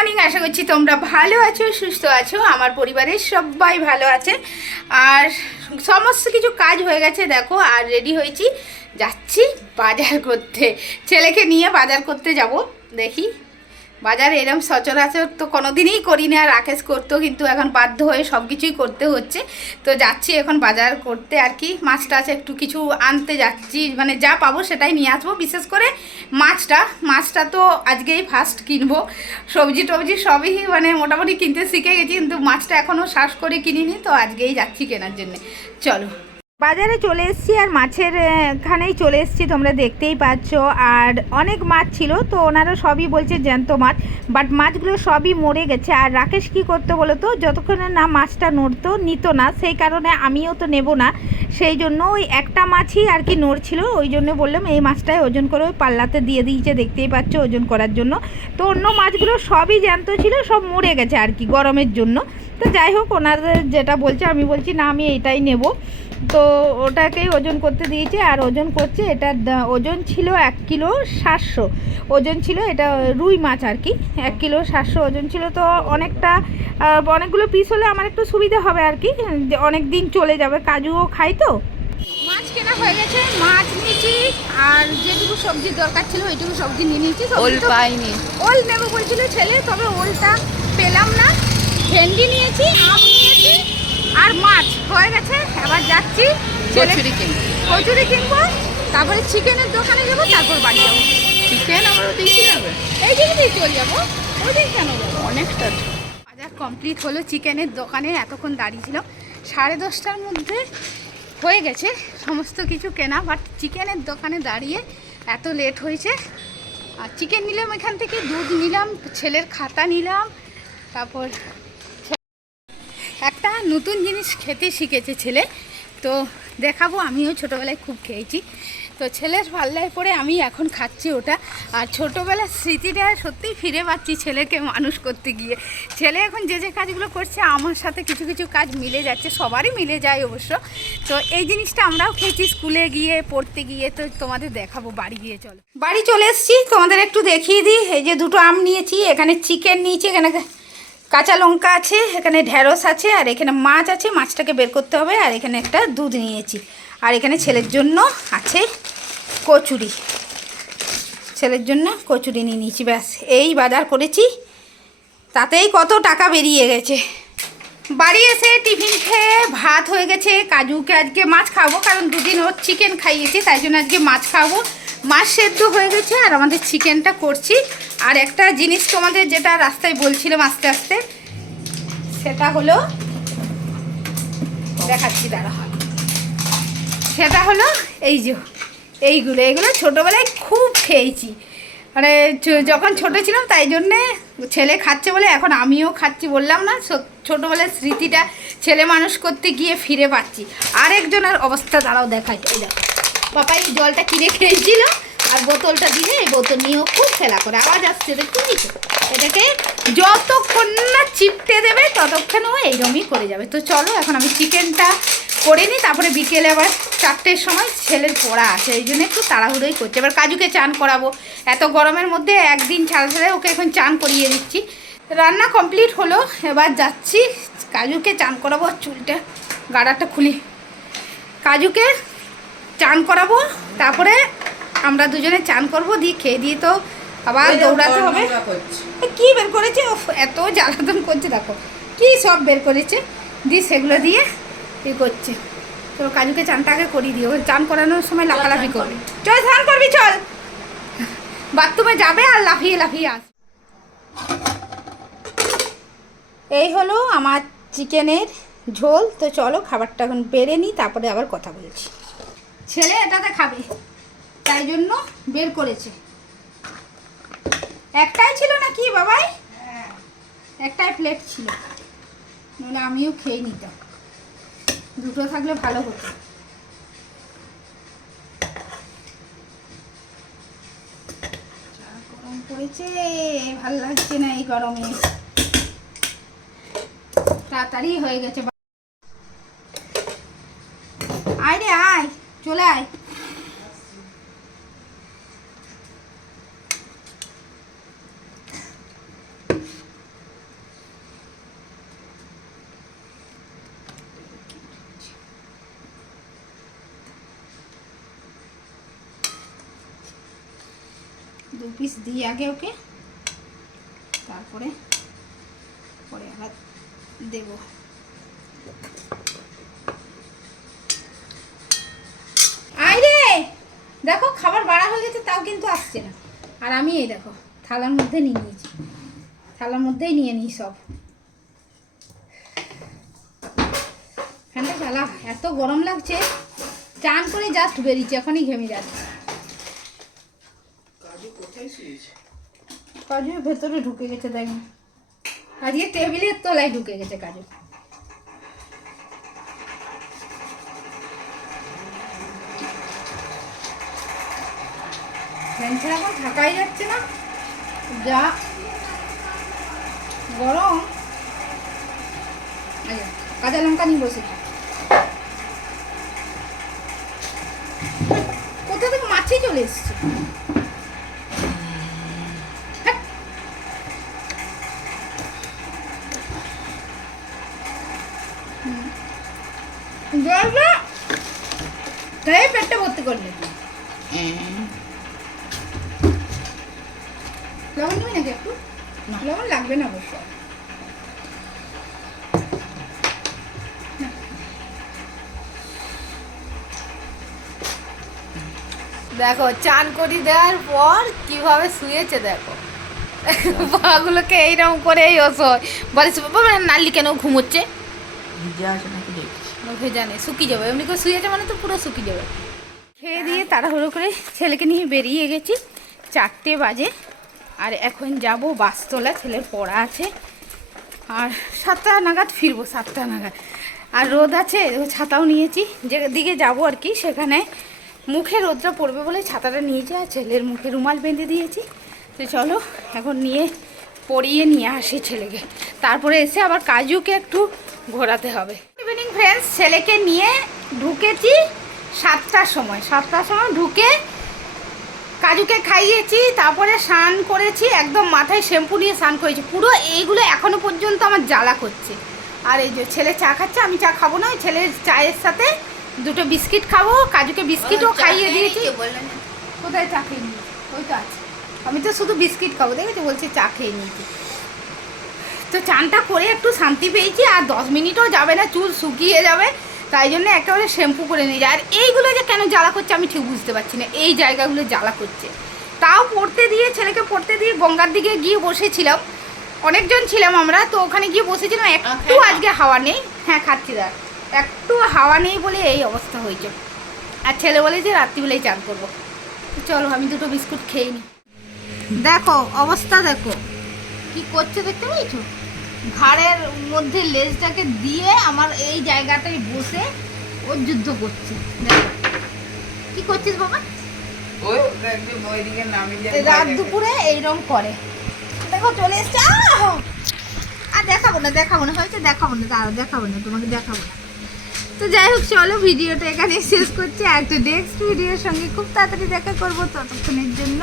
Morning আশা করছি তোমরা ভালো আছো, সুস্থ আছো, আমার পরিবারের সবাই ভালো আছে। আর সমস্ত কিছু কাজ হয়ে গেছে, দেখো, আর রেডি হয়েছি, যাচ্ছি বাজার করতে। ছেলেকে নিয়ে বাজার করতে যাব, দেখি। বাজার এরম সচরাচর তো কোনোদিনই করি না রাকেশ করতো কিন্তু এখন বাধ্য হয়ে সব কিছুই করতে হচ্ছে। তো যাচ্ছি এখন বাজার করতে আর কি, মাছ টাছ একটু কিছু আনতে যাচ্ছি মানে যা পাবো সেটাই নিয়ে আসব। বিশেষ করে মাছটা মাছটা তো আজকেই ফার্স্ট কিনবো। সবজি টবজি সবই মানে মোটামুটি কিনতে শিখে গেছি, কিন্তু মাছটা এখনও শ্বাস করে কিনিনি, তো আজকেই যাচ্ছি কেনার জন্যে। চলো। বাজারে চলে এসেছি আর মাছের এখানেই চলে এসেছি, তোমরা দেখতেই পাচ্ছ। আর অনেক মাছ ছিল, তো ওনারা সবই বলছে জ্যান্ত মাছ বাট মাছগুলো সবই মরে গেছে। আর রাকেশ কি করতে বলো তো যতক্ষণে না মাছটা নড়তো, নিত না, সেই কারণে আমিও তো নেব না। সেই জন্য ওই একটা মাছই আর কি নড়ছিল, ওই জন্য বললাম এই মাছটাই ওজন করে ওই পাল্লাতে দিয়ে দিয়েছে, দেখতেই পাচ্ছ ওজন করার জন্য। তো অন্য মাছগুলো সবই জ্যান্ত ছিল, সব মরে গেছে আর কি গরমের জন্য। তো যাই হোক ওনাদের যেটা বলছে আমি বলছি না আমি এটাই নেব। তো ওটাকেই ওজন করতে দিয়েছে আর ওজন করছে এটা ওজন ছিল এক কিলো সাতশো। ওজন ছিল এটা রুই মাছ আর কি এক কিলো সাতশো ওজন ছিল। তো অনেকটা অনেকগুলো পিস হলে আমার একটু সুবিধা হবে আর কি যে অনেক দিন চলে যাবে কাজুও খাই তো। মাছ কেনা হয়ে গেছে মাছ নিয়েছি আর যেটুকু সবজির দরকার ছিল ওইটুকু সবজি নিয়ে নিয়েছি। ওল পাইনি। ওল নেব বলছিল ছেলে তবে ওলটা পেলাম না। ভেন্ডি নিয়েছি আম নিয়েছি আর মাছ। হয়ে গেছে এবার যাচ্ছি ছেলে- কচুরি কিনবো। কচুরি কিনবো তারপরে চিকেনের দোকানে যাব তারপর বাড়ি যাব। চিকেন আবার ওদিকে যাবে এই দিক দিয়ে চলে যাব ওই দিক কেন যাব? অনেকটা। বাজার কমপ্লিট হলো চিকেনের দোকানে এতক্ষণ দাঁড়িয়েছিলাম। সাড়ে দশটার মধ্যে হয়ে গেছে সমস্ত কিছু কেনা বাট চিকেনের দোকানে দাঁড়িয়ে এত লেট হয়েছে। আর চিকেন নিলাম এখান থেকে দুধ নিলাম ছেলের খাতা নিলাম তারপর একটা নতুন জিনিস খেতে শিখেছে ছেলে। তো দেখাবো, আমিও ছোটোবেলায় খুব খেয়েছি। তো ছেলের পাল্লায় পরে আমি এখন খাচ্ছি ওটা। আর ছোটোবেলার স্মৃতিটা সত্যিই ফিরে পাচ্ছি ছেলেকে মানুষ করতে গিয়ে। ছেলে এখন যে যে কাজগুলো করছে, আমার সাথে কিছু কিছু কাজ মিলে যাচ্ছে, সবারই মিলে যায় অবশ্য। তো এই জিনিসটা আমরাও খেয়েছি স্কুলে গিয়ে, পড়তে গিয়ে। তো তোমাদের দেখাবো, বাড়ি গিয়ে চলো। বাড়ি চলে এসেছি, তোমাদের একটু দেখিয়ে দিই। এই যে দুটো আম নিয়েছি, এখানে চিকেন নিয়েছি, এখানে কাঁচা লঙ্কা আছে, এখানে ঢ্যাঁড়স আছে, আর এখানে মাছ আছে, মাছটাকে বের করতে হবে, আর এখানে একটা দুধ নিয়েছি। আর এখানে ছেলের জন্য আছে কচুরি। ছেলের জন্য কচুরি নিয়ে নিয়েছি, ব্যাস। এই বাজার করেছি, তাতেই কত টাকা বেরিয়ে গেছে। বাড়ি এসে টিফিন খেয়ে ভাত হয়ে গেছে, কাজুকে আজকে মাছ খাব কারণ দুদিন ওর চিকেন খাইয়েছি, তাই জন্য আজকে মাছ খাব মাছ সেদ্ধ হয়ে গেছে আর আমাদের চিকেনটা করছি। আর একটা জিনিস তোমাদের যেটা রাস্তায় বলছিলাম আস্তে আস্তে, সেটা হলো, দেখাচ্ছি দাঁড়া হয় সেটা হলো এই যে, এইগুলো, এগুলো ছোটোবেলায় খুব খেয়েছি। মানে যখন ছোট ছিলাম তাই জন্যে ছেলে খাচ্ছে বলে এখন আমিও খাচ্ছি বললাম না ছোটোবেলার স্মৃতিটা ছেলে মানুষ করতে গিয়ে ফিরে পাচ্ছি। আরেকজনের অবস্থা তারাও দেখাই, এই দেখো। পাপা এই জলটা কিনে খেয়েছিল আর বোতলটা দিয়ে এই বোতল নিয়েও খুব খেলা করে। আওয়াজ আসছে দেখতে নিয়েছো এটাকে যতক্ষণ না চিপটে দেবে ততক্ষণ ও এইরকমই করে যাবে। তো চলো এখন আমি চিকেনটা করে নিই, তারপরে বিকেলে আবার চারটের সময় ছেলের পড়া আছে, এই জন্য একটু তাড়াহুড়োই করছে। এবার কাজুকে চান করাবো। এত গরমের মধ্যে একদিন ছাড়া ছাড়া ওকে এখন চান করিয়ে দিচ্ছি। রান্না কমপ্লিট হলো, এবার যাচ্ছি। কাজুকে চান করাবো চুলটা গাড়াটা খুলি। কাজুকে চান করাবো তারপরে আমরা দুজনে চান করব দিয়ে খেয়ে দিয়ে তো আবার দৌড়াতে হবে। কি বের করেছে? এত জ্বালাতন করছে দেখো। কি সব বের করেছে? দিয়ে সেগুলো দিয়ে ই করছে। তো কাজুকে চানটা আগে করিয়ে দিও চান করানোর সময় লাফালাফি করবে চল স্নান করবি চল। বাথরুমে যাবে আর লাফিয়ে লাফিয়ে আস। এই হলো আমার চিকেনের ঝোল। তো চলো খাবারটা এখন বেড়ে নিই তারপরে আবার কথা বলছি। ছেলে এটাতে খাবে। তাই জন্য বের করেছে। একটাই ছিল না কি বাবাই? একটাই প্লেট ছিল। নইলে আমিও খেয়ে নিতাম। দুটো থাকলে ভালো হতো। গরম পড়েছে, ভালো লাগছে না এই গরমে। তাড়াতাড়ি হয়ে গেছে পিস দিই আগে ওকে। তারপরে, পরে আবার দেবো। আয় রে দেখো, খাবার বাড়া হয়ে গেছে, তাও কিন্তু আসছে না। আর আমি এই দেখো, থালার মধ্যে নিয়ে নিয়েছি। থালার মধ্যেই নিয়ে নিই সব। ফ্যানটা চালা, এত গরম লাগছে। চান করে জাস্ট বেরিয়েছি এখনই ঘেমে যাচ্ছে। কাজু ভেতরে ঢুকে গেছে দেখুন আজকে টেবিলের তলায় ঢুকে গেছে কাজু ফ্যান এখন থাকাই যাচ্ছে না। যা। গরম। আচ্ছা কাঁচা লঙ্কা নিয়ে বসে। কোথা থেকে মাছি চলে এসছে? জলটা খেয়ে পেটটা ভর্তি করলে লবণ নিবি নাকি একটু লবণ লাগবে না অবশ্য দেখো চান করি দেওয়ার পর কীভাবে শুয়েছে দেখো। পাগুলোকে এইরকম করেই ওসোয় বলে বাবা নালি কেন ঘুমোচ্ছে? ভিজে আছে নাকি দেখছি। ভেজা নেই, শুকিয়ে যাবে। এমনি করে শুয়েছে মানে তো পুরো শুকিয়ে যাবে। খেয়ে দিয়ে তাড়াহুড়ো করে ছেলেকে নিয়ে বেরিয়ে গেছি চারটে বাজে। আর এখন যাব বাসতলা, ছেলের পড়া আছে। আর সাতটা নাগাদ ফিরবো, সাতটা নাগাদ। আর রোদ আছে ছাতাও নিয়েছি। যেদিকে যাব আর কি, সেখানে মুখে রোদটা পড়বে বলে ছাতাটা নিয়েছি আর ছেলের মুখে রুমাল বেঁধে দিয়েছি। তো চলো, এখন নিয়ে পরিয়ে নিয়ে আসি ছেলেকে। তারপরে এসে আবার কাজুকে একটু ঘোরাতে হবে। ইভিনিং ফ্রেন্ডস ছেলেকে নিয়ে ঢুকেছি সাতটার সময়। সাতটার সময় ঢুকে কাজুকে খাইয়েছি তারপরে স্নান করেছি একদম মাথায় শ্যাম্পু নিয়ে স্নান করেছি। পুরো এইগুলো এখনও পর্যন্ত আমার জ্বালা করছে। আর এই যে ছেলে চা খাচ্ছে আমি চা খাব না ওই ছেলের চায়ের সাথে দুটো বিস্কিট খাব। কাজুকে বিস্কিটও খাইয়ে দিয়েছি। কোথায় চা খেয়ে নিয়েছি? ওই তো আছে। আমি তো শুধু বিস্কিট খাব দেখেছি? বলছে চা খেয়ে নিয়েছি। তো চানটা করে একটু শান্তি পেয়েছি আর দশ মিনিটও যাবে না চুল শুকিয়ে যাবে। তাই জন্য একেবারে শ্যাম্পু করে নিয়ে যায় আর এইগুলো যে কেন জ্বালা করছে আমি ঠিক বুঝতে পারছি না। এই জায়গাগুলো জ্বালা করছে। তাও পড়তে দিয়ে ছেলেকে পড়তে দিয়ে গঙ্গার দিকে গিয়ে বসেছিলাম। অনেকজন ছিলাম আমরা তো ওখানে গিয়ে বসেছিলাম। একটু আজকে হাওয়া নেই। হ্যাঁ খাচ্ছি দা একটু হাওয়া নেই বলে এই অবস্থা হয়েছে। আর ছেলে বলে যে রাত্রিবেলায় চান করব। চলো আমি দুটো বিস্কুট খেয়ে নিই দেখো অবস্থা দেখো। কি করছে দেখতে পেয়েছ ঘাড়ের মধ্যে লেজটাকে দিয়ে আমার এই জায়গাটায় বসে ও যুদ্ধ করছে। কি করছিস বাবা? রাত দুপুরে এইরকম করে। দেখো চলে এসছে। আর দেখাবো না দেখাবো না হয়েছে দেখাবো না দাঁড়াও দেখাবো না তোমাকে দেখাবো না। তো যাই হোক চলো ভিডিওটা এখানে শেষ করছি। আর একটা নেক্সট ভিডিওর সঙ্গে খুব তাড়াতাড়ি দেখা করব ততক্ষণের জন্য।